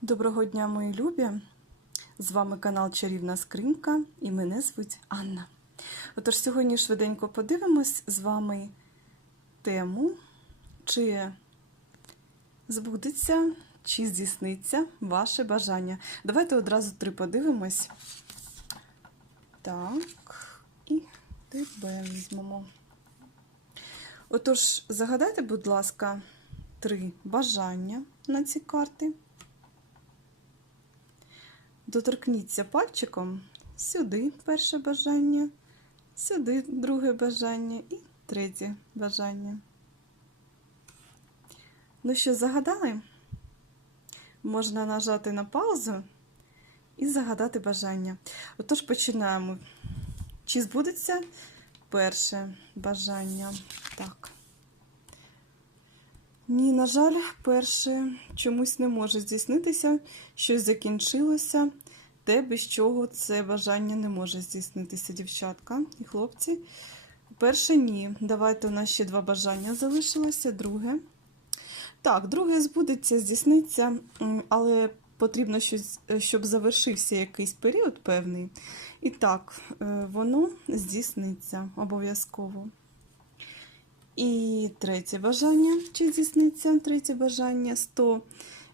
Доброго дня, мої любі! З вами канал Чарівна Скринька і мене звуть Анна. Отож, сьогодні швиденько подивимось з вами тему, чи збудеться, чи здійсниться ваше бажання. Давайте одразу три подивимось. Так, і тебе візьмемо. Отож, загадайте, будь ласка, три бажання на ці карти. Доторкніться пальчиком сюди перше бажання, сюди друге бажання і третє бажання. Ну що, загадали? Можна нажати на паузу і загадати бажання. Отож починаємо. Чи збудеться перше бажання? Так. Ні, на жаль, перше чомусь не може здійснитися, щось закінчилося, те, без чого це бажання не може здійснитися, дівчатка і хлопці. Перше ні. Давайте у нас ще два бажання залишилося. Друге. Так, друге збудеться, здійсниться, але потрібно, щось, е, щоб завершився якийсь період певний. І так, е, воно здійсниться обов'язково. І третє бажання, чи здійсниться третє бажання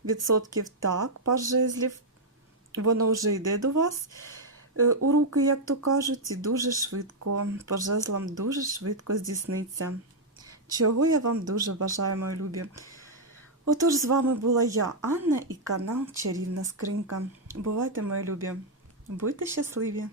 100% так, паж жезлів. Воно вже йде до вас е, у руки, як то кажуть, і дуже швидко, по жезлам дуже швидко здійсниться. Чого я вам дуже бажаю, мої любі. Отож, з вами була я, Анна, і канал Чарівна Скринька. Бувайте, мої любі, будьте щасливі!